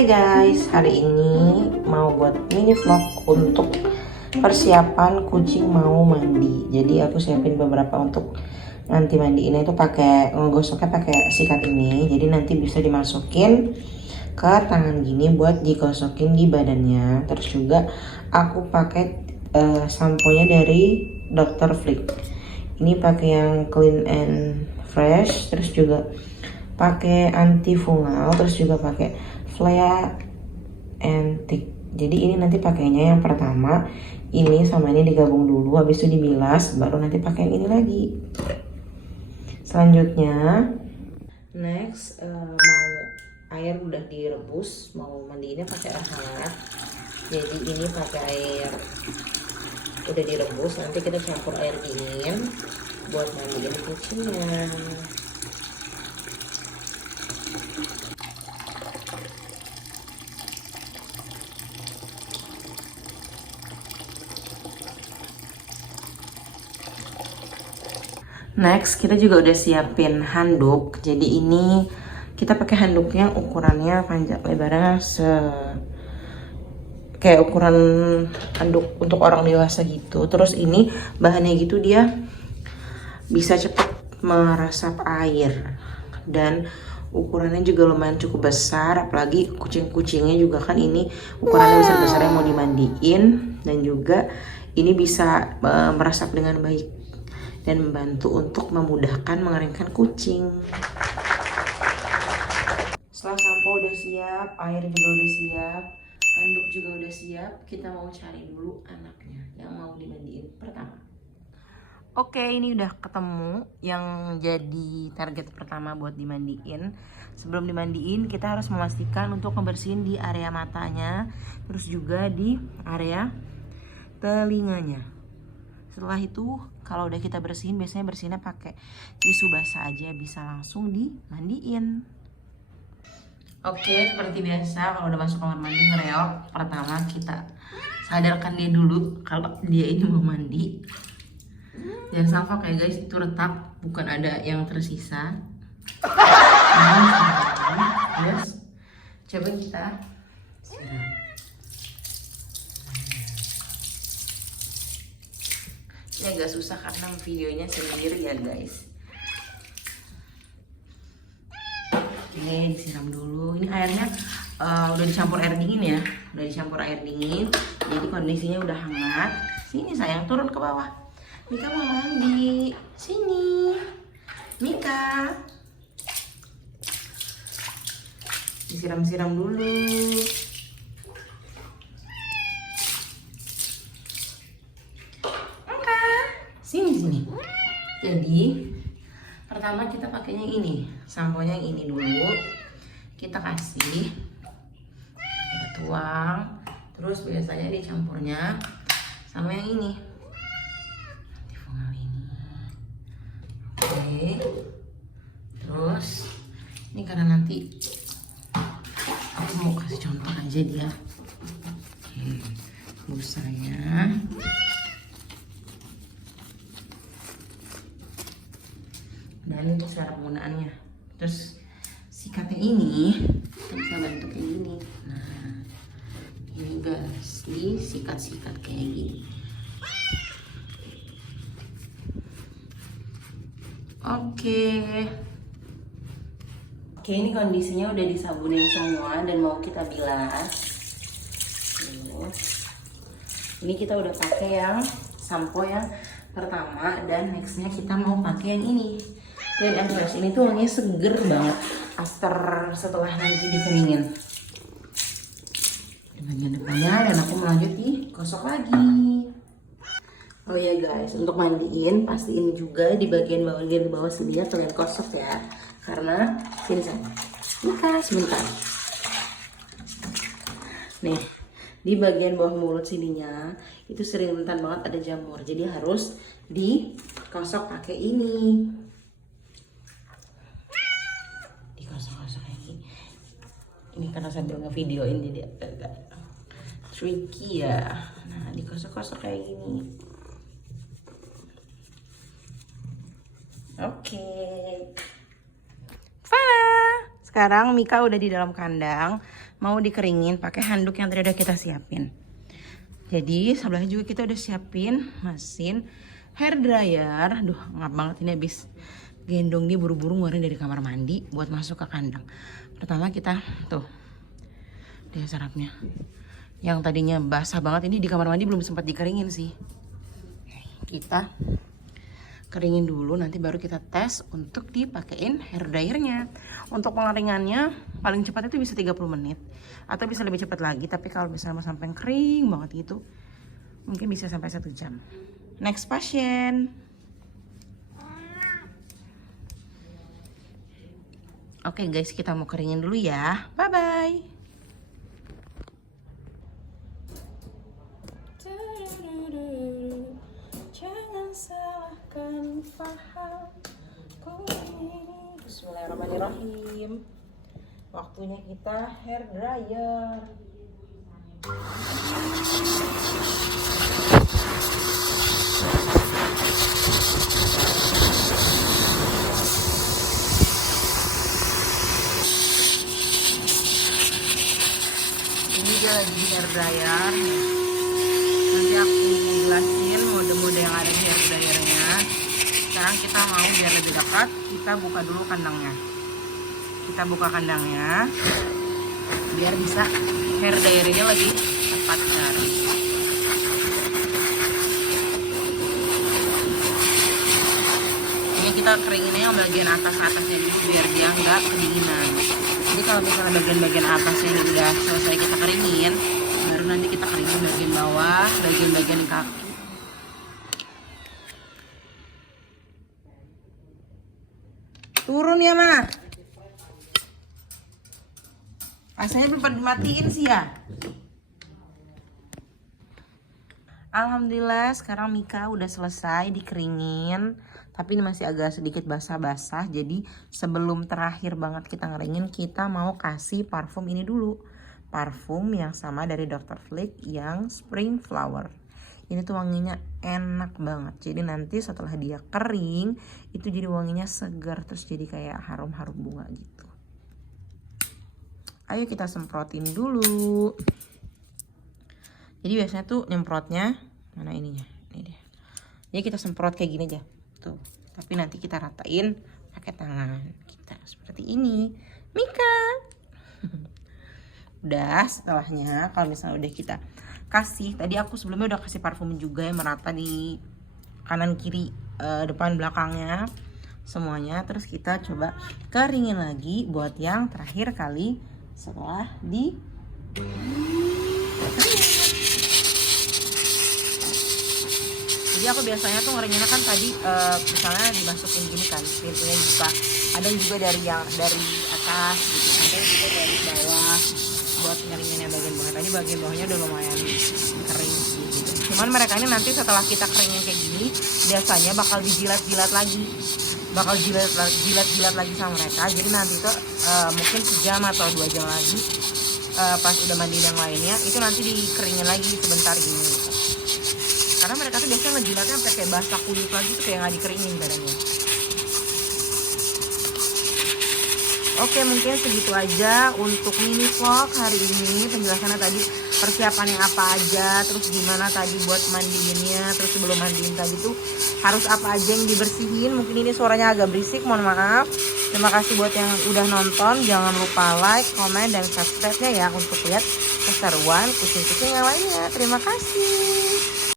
Hai guys, hari ini mau buat mini vlog untuk persiapan kucing mau mandi. Jadi aku siapin beberapa untuk nanti mandiinnya itu pakai ngegosoknya pakai sikat ini. Jadi nanti bisa dimasukin ke tangan gini buat digosokin di badannya. Terus juga aku pakai sampo-nya dari Dr. Flick. Ini pakai yang clean and fresh, terus juga pakai antifungal, terus juga pakai Flea Antique. Jadi ini nanti pakainya yang pertama ini sama ini digabung dulu, habis itu dibilas, baru nanti pakai yang ini lagi. Selanjutnya next mau air udah direbus, mau mandiinnya pakai air hangat. Jadi ini pakai air udah direbus, nanti kita campur air dingin buat mandiin kucingnya. Next kita juga udah siapin handuk. Jadi ini kita pakai handuknya ukurannya panjang lebarnya kayak ukuran handuk untuk orang dewasa gitu. Terus ini bahannya gitu dia bisa cepat meresap air dan ukurannya juga lumayan cukup besar, apalagi kucing-kucingnya juga kan ini ukurannya besar-besar yang mau dimandiin, dan juga ini bisa meresap dengan baik dan membantu untuk memudahkan mengeringkan kucing. Setelah sampo udah siap, air juga udah siap, handuk juga udah siap, kita mau cari dulu anaknya yang mau dimandiin pertama. Oke, ini udah ketemu yang jadi target pertama buat dimandiin. Sebelum dimandiin kita harus memastikan untuk ngebersihin di area matanya, terus juga di area telinganya. Setelah itu kalau udah kita bersihin, biasanya bersihinnya pakai tisu basah aja, bisa langsung dimandiin. Oke, seperti biasa kalau udah masuk kamar mandi ngereok, pertama kita sadarkan dia dulu kalau dia ini mau mandi. Jangan salfok ya guys, itu retak, bukan ada yang tersisa. Yes. Coba kita siram. Ini agak susah karena videonya sendiri ya guys. Oke, disiram dulu. Ini airnya udah dicampur air dingin ya, udah dicampur air dingin. Jadi kondisinya udah hangat. Sini sayang, turun ke bawah. Mika mau mandi. Sini, Mika. Disiram-siram dulu. Sini. Jadi pertama kita pakainya ini, samponya yang ini dulu. Kita kasih, kita tuang, terus biasanya dicampurnya sama yang ini, antifungal ini. Oke, terus ini karena nanti aku mau kasih contoh aja dia. Busanya. Dan untuk cara penggunaannya, terus sikatnya ini kita bisa bantu kayak gini. Nah, ini guys, disikat-sikat kayak gini. Oke, ini kondisinya udah disabunin semua dan mau kita bilas. Ini kita udah pakai yang sampo yang pertama, dan nextnya kita mau pakai yang ini. Dan yang fresh ini tuh wanginya seger banget setelah nanti dikeringin. Di bagian depannya, dan aku mau lanjut gosok lagi. Oh ya guys, untuk mandiin pastiin juga di bagian bawah sini kalian gosok ya, karena sini sana. Mika sebentar. Nih, di bagian bawah mulut sininya itu sering rentan banget ada jamur, jadi harus digosok pakai ini. Ini karena sambil ngevideoin jadi agak tricky ya. Nah, digosok-gosok kayak gini. Oke. Sekarang Mika udah di dalam kandang, mau dikeringin pakai handuk yang tadi udah kita siapin. Jadi sebelah juga kita udah siapin mesin hair dryer. Aduh, ngap banget ini habis gendong dia buru-buru ngeluarin dari kamar mandi buat masuk ke kandang. Pertama kita tuh dia sarapnya. Yang tadinya basah banget ini di kamar mandi belum sempat dikeringin sih. Kita keringin dulu, nanti baru kita tes untuk dipakein hair dryernya. Untuk pengeringannya paling cepat itu bisa 30 menit atau bisa lebih cepat lagi, tapi kalau misalnya sampai kering banget gitu mungkin bisa sampai 1 jam. Next pasien. Oke guys, kita mau keringin dulu ya. Bye bye. Salahkan fahamku ini. Bismillahirrahmanirrahim. Waktunya kita hair dryer. Ini dia lagi hair dryer. Nanti aku jelasin mode-mode yang ada di hair dryernya. Sekarang kita mau biar lebih dekat, kita buka dulu kandangnya. Kita buka kandangnya biar bisa hair dryernya lebih tepat cara. Ini kita keringinnya yang bagian atas-atasnya dulu biar dia nggak kedinginan. Jadi kalau misalnya bagian-bagian atasnya ini udah selesai kita keringin, baru nanti kita keringin bagian bawah, bagian-bagian kaki. Turun ya Ma. Asanya belum pada dimatiin sih ya. Alhamdulillah sekarang Mika udah selesai dikeringin. Tapi ini masih agak sedikit basah-basah. Jadi sebelum terakhir banget kita ngeringin, kita mau kasih parfum ini dulu. Parfum yang sama dari Dr. Flick yang Spring Flower. Ini tuh wanginya enak banget. Jadi nanti setelah dia kering, itu jadi wanginya segar. Terus jadi kayak harum-harum bunga gitu. Ayo kita semprotin dulu. Jadi biasanya tuh nyemprotnya, mana ininya? Ini dia. Jadi kita semprot kayak gini aja. Tuh. Tapi nanti kita ratain pakai tangan kita. Seperti ini. Mika. Udah, setelahnya kalau misalnya udah kita kasih, tadi aku sebelumnya udah kasih parfum juga yang merata di kanan kiri, depan belakangnya semuanya. Terus kita coba keringin lagi buat yang terakhir kali setelah di jadi aku biasanya tuh ngeringinnya kan tadi misalnya dimasukin gini kan, pintunya buka. Ada juga dari atas gitu, ada juga dari bawah buat ngeringinnya bagian bawah. Tadi bagian bawahnya udah lumayan kering gitu. Cuman mereka ini nanti setelah kita keringin kayak gini, biasanya bakal dijilat-jilat lagi. Bakal jilat-jilat lagi sama mereka. Jadi nanti tuh mungkin 1 jam atau 2 jam lagi pas udah mandiin yang lainnya, itu nanti dikeringin lagi sebentar gini gitu. Karena mereka tuh biasanya ngejilatnya sampai kayak basah kulit lagi tuh, kayak nggak dikeringin badannya. Oke, mungkin segitu aja untuk mini vlog hari ini. Penjelasannya tadi persiapannya apa aja, terus gimana tadi buat mandiinnya, terus sebelum mandiin tadi tuh harus apa aja yang dibersihin. Mungkin ini suaranya agak berisik, mohon maaf. Terima kasih buat yang udah nonton. Jangan lupa like, komen, dan subscribe-nya ya untuk lihat keseruan kucing-kucing yang lainnya. Terima kasih.